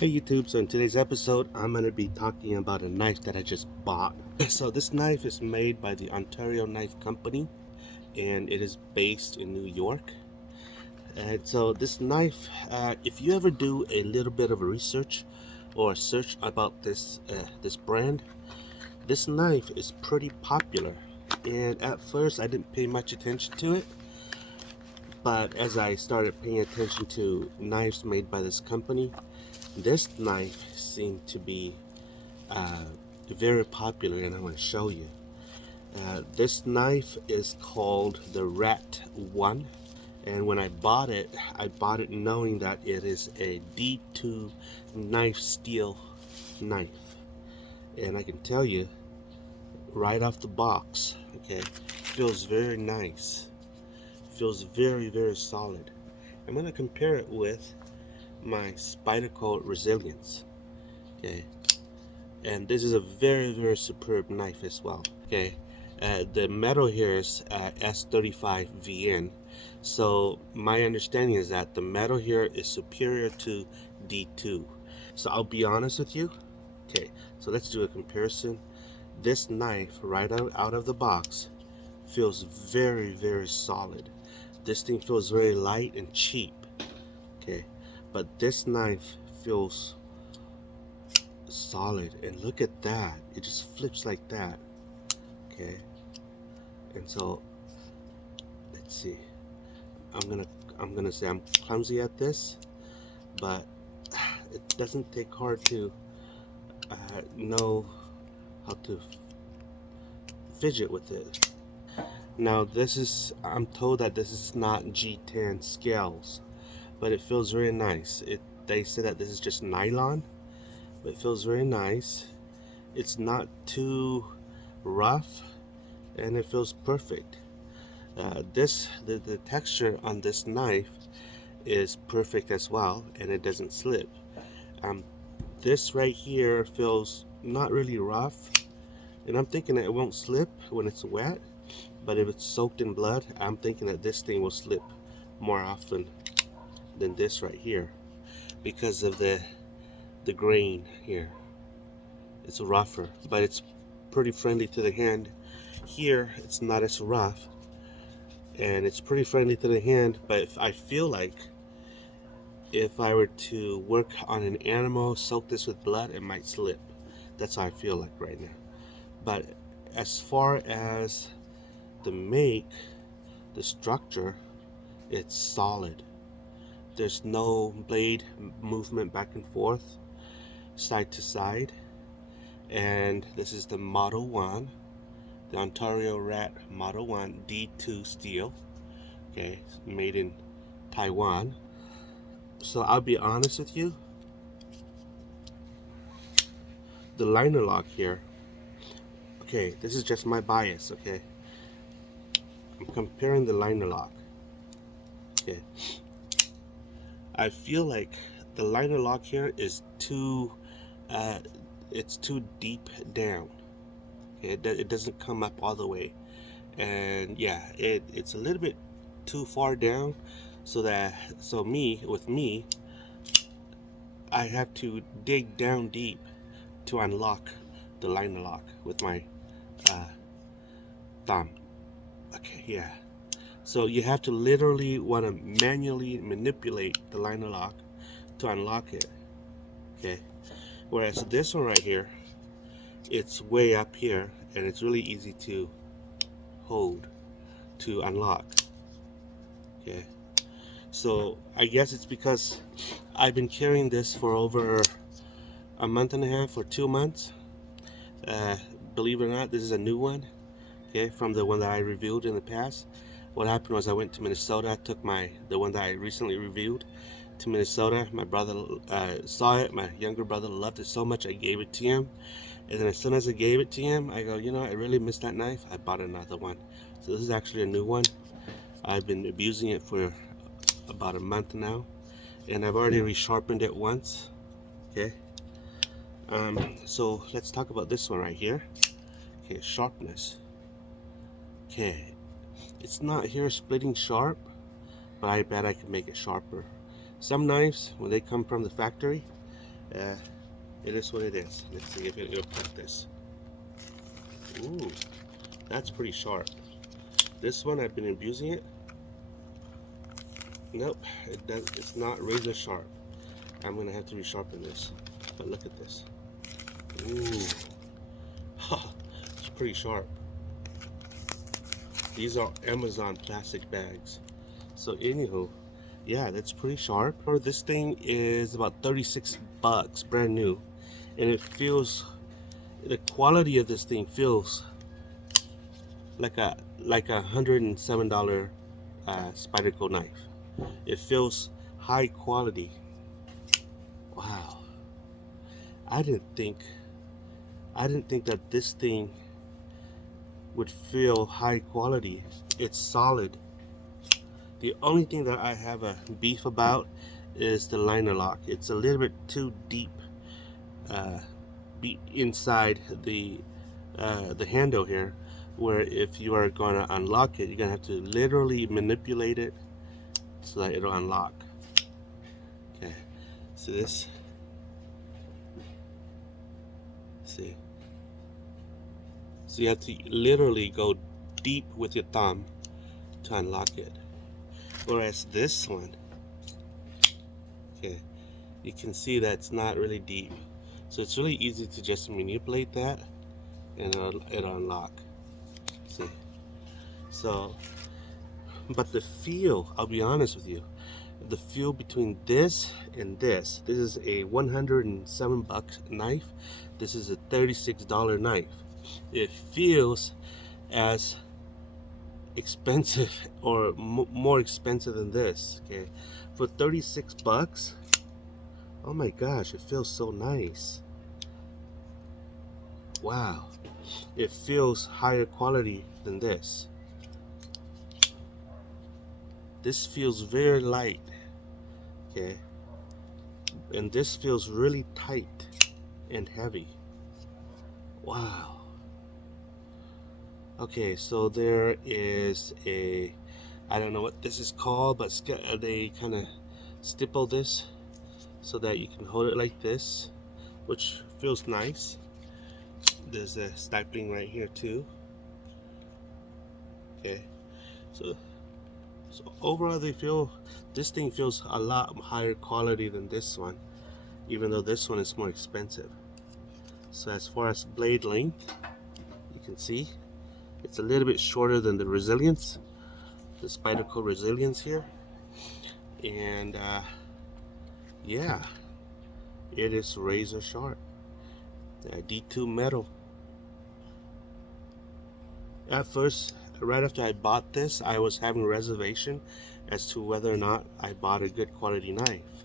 Hey YouTube, so in today's episode I'm going to be talking about a knife that I just bought. So this knife is made by the Ontario Knife Company and it is based in New York. And so this knife, if you ever do a little bit of a research or a search about this brand, this knife is pretty popular. And at first I didn't pay much attention to it, but as I started paying attention to knives made by this company, this knife seemed to be very popular, and I'm going to show you. This knife is called the Rat 1, and when I bought it knowing that it is a D2 knife steel knife. And I can tell you right off the box, okay, feels very nice, feels very solid. I'm going to compare it with my Spyderco Resilience, okay, and this is a very superb knife as well. Okay, the metal here is S35vn, so my understanding is that the metal here is superior to D2. So I'll be honest with you. Okay, so let's do a comparison. This knife right out of the box feels very solid. This thing feels very light and cheap. Okay, but this knife feels solid, and look at that, it just flips like that. Okay, and so let's see, I'm gonna say I'm clumsy at this, but it doesn't take hard to know how to fidget with it. Now this is, I'm told that this is not G10 scales, but it feels very nice. They say that this is just nylon, but it feels very nice. It's not too rough, and it feels perfect. The texture on this knife is perfect as well, and it doesn't slip. This right here feels not really rough, and I'm thinking that it won't slip when it's wet, but if it's soaked in blood, I'm thinking that this thing will slip more often than this right here because of the grain here. It's rougher, but it's pretty friendly to the hand. Here it's not as rough, and it's pretty friendly to the hand, but I feel like if I were to work on an animal, soak this with blood, it might slip. That's how I feel like right now. But as far as the make, the structure, it's solid. There's no blade movement back and forth, side to side. And this is the Model 1, the Ontario Rat Model 1 D2 steel. Okay, made in Taiwan. So I'll be honest with you, the liner lock here, okay, this is just my bias, okay, I'm comparing the liner lock. Okay, I feel like the liner lock here is too it's too deep down. Okay, it doesn't come up all the way, and yeah, it's a little bit too far down, so with me I have to dig down deep to unlock the liner lock with my thumb. Okay, yeah. So you have to literally want to manually manipulate the liner lock to unlock it. Okay. Whereas this one right here, it's way up here, and it's really easy to hold to unlock. Okay. So I guess it's because I've been carrying this for over a month and a half or 2 months. Believe it or not, this is a new one. Okay, from the one that I reviewed in the past. What happened was I went to Minnesota. I took the one that I recently reviewed to Minnesota. My brother saw it. My younger brother loved it so much, I gave it to him. And then as soon as I gave it to him, I go, you know, I really miss that knife. I bought another one. So this is actually a new one. I've been abusing it for about a month now, and I've already resharpened it once. Okay. So let's talk about this one right here. Okay, sharpness. Okay, it's not here splitting sharp, but I bet I can make it sharper. Some knives, when they come from the factory, It is what it is. Let's see if it'll cut this. Ooh, that's pretty sharp. This one, I've been abusing it. Nope, it's not razor sharp. I'm gonna have to resharpen this. But look at this. Ooh, it's pretty sharp. These are Amazon plastic bags. So anywho, yeah, that's pretty sharp. Or this thing is about 36 bucks, brand new, and it feels, the quality of this thing feels like a $107 Spyderco knife. It feels high quality. Wow, I didn't think that this thing would feel high quality. It's solid. The only thing that I have a beef about is the liner lock. It's a little bit too deep inside the handle here, where if you are going to unlock it, you're going to have to literally manipulate it so that it'll unlock. Okay, so this, see, so you have to literally go deep with your thumb to unlock it. Whereas this one, okay, you can see that it's not really deep. So it's really easy to just manipulate that and it'll unlock. See? So, but the feel, I'll be honest with you, the feel between this and this is a 107 bucks knife. This is a $36 knife. It feels as expensive or more expensive than this. Okay, for 36 bucks, oh my gosh, it feels so nice. Wow, it feels higher quality than this. This feels very light, okay, and this feels really tight and heavy. Wow. Okay, so there is a, I don't know what this is called, but they kind of stipple this so that you can hold it like this, which feels nice. There's a stipling right here too. Okay, so overall this thing feels a lot higher quality than this one, even though this one is more expensive. So as far as blade length, you can see it's a little bit shorter than the Resilience, the Spyderco Resilience here. And yeah, it is razor sharp. D2 metal. At first, right after I bought this, I was having a reservation as to whether or not I bought a good quality knife.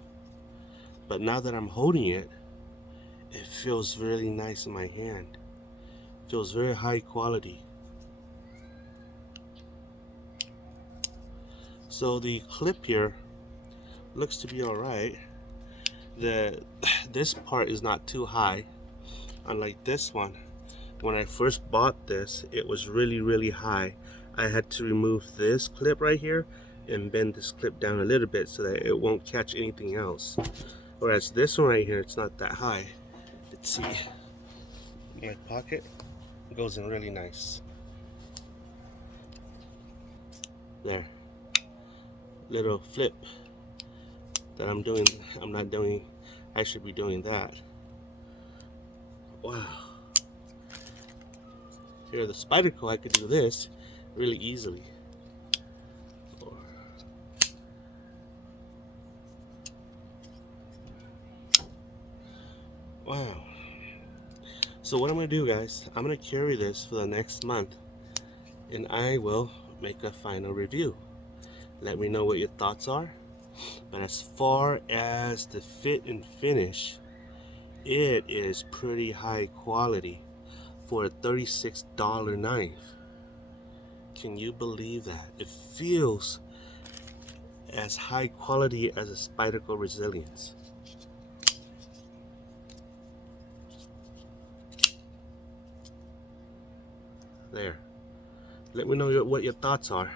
But now that I'm holding it, it feels really nice in my hand. It feels very high quality. So the clip here looks to be alright. This part is not too high, unlike this one. When I first bought this, it was really high. I had to remove this clip right here and bend this clip down a little bit so that it won't catch anything else. Whereas this one right here, it's not that high. Let's see, my pocket goes in really nice. There, little flip that I'm doing. I'm not doing, I should be doing that. Wow. Here, the Spyderco, I could do this really easily. Wow. So what I'm going to do, guys, I'm going to carry this for the next month, and I will make a final review. Let me know what your thoughts are. But as far as the fit and finish, it is pretty high quality for a $36 knife. Can you believe that? It feels as high quality as a Spyderco Resilience. There. Let me know what your thoughts are.